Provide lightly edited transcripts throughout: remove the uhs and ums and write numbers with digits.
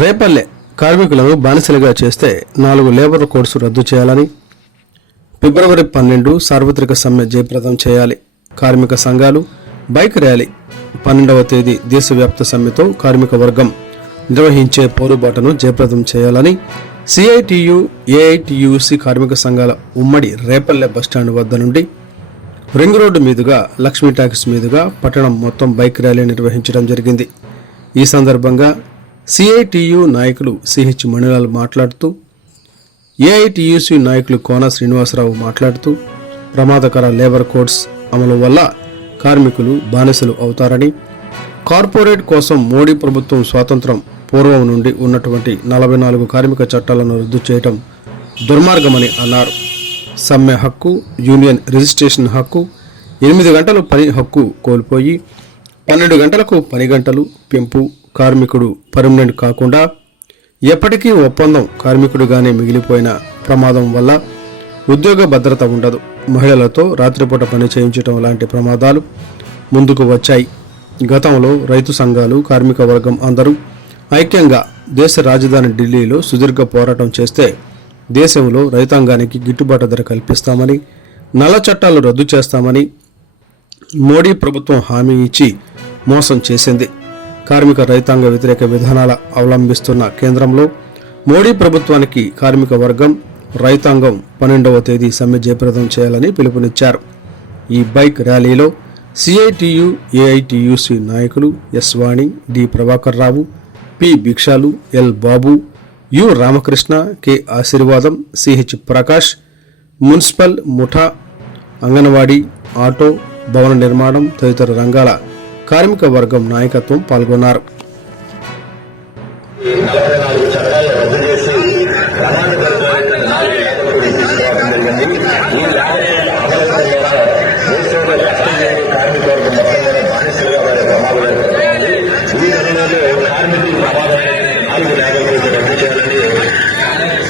రేపల్లె కార్మికులను బానిసలుగా చేస్తే 4 లేబర్ కోడ్స్ రద్దు చేయాలని, ఫిబ్రవరి 12 సార్వత్రిక సమ్మె జయప్రదం చేయాలి. కార్మిక సంఘాలు బైక్ ర్యాలీ 12వ తేదీ దేశవ్యాప్త సమ్మెతో కార్మిక వర్గం నిర్వహించే పోరుబాటను జయప్రదం చేయాలని సిఐటియు, ఏఐటియుసి కార్మిక సంఘాల ఉమ్మడి రేపల్లె బస్టాండ్ వద్ద నుండి రింగ్ రోడ్డు మీదుగా లక్ష్మీ టాకీస్ మీదుగా పట్టణం మొత్తం బైక్ ర్యాలీ నిర్వహించడం జరిగింది. ఈ సందర్భంగా సిఐటియు నాయకులు సిహెచ్ మణిలాల్ మాట్లాడుతూ, ఏఐటియుసి నాయకులు కోన శ్రీనివాసరావు మాట్లాడుతూ, ప్రమాదకర లేబర్ కోడ్స్ అమలు వల్ల కార్మికులు బానిసలు అవుతారని, కార్పొరేట్ కోసం మోడీ ప్రభుత్వం స్వాతంత్రం పూర్వం నుండి ఉన్నటువంటి 44 కార్మిక చట్టాలను రద్దు చేయటం దుర్మార్గమని అన్నారు. సమ్మె హక్కు, యూనియన్ రిజిస్ట్రేషన్ హక్కు, 8 గంటలు పని హక్కు కోల్పోయి 12 గంటలకు పని గంటలు పెంపు, కార్మికుడు పర్మనెంట్ కాకుండా ఎప్పటికీ ఒప్పందం కార్మికుడుగానే మిగిలిపోయిన ప్రమాదం వల్ల ఉద్యోగ భద్రత ఉండదు. మహిళలతో రాత్రిపూట పని చేయించడం లాంటి ప్రమాదాలు ముందుకు వచ్చాయి. గతంలో రైతు సంఘాలు, కార్మిక వర్గం అందరూ ఐక్యంగా దేశ రాజధాని ఢిల్లీలో సుదీర్ఘ పోరాటం చేస్తే దేశంలో రైతాంగానికి గిట్టుబాటు ధర కల్పిస్తామని, నల్ల చట్టాలు రద్దు చేస్తామని మోడీ ప్రభుత్వం హామీ ఇచ్చి మోసం చేసింది. కార్మిక రైతాంగ వ్యతిరేక విధానాల అవలంబిస్తున్న కేంద్రంలో మోడీ ప్రభుత్వానికి కార్మిక వర్గం, రైతాంగం 12వ తేదీ సమ్మె జయప్రదం చేయాలని పిలుపునిచ్చారు. ఈ బైక్ ర్యాలీలో సిఐటియు, ఏఐటియుసి నాయకులు S Vani, D Prabhakar Rao, P Bhikshalu, L Babu, U Ramakrishna, K Ashirvadam, CH Prakash, municipal, ముఠా, అంగన్వాడీ, ఆటో, భవన నిర్మాణం తదితర రంగాల కార్మిక వర్గం నాయకత్వం పాల్గొన్నారు.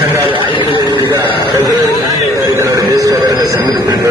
సంఘాలు ఐక్యంగా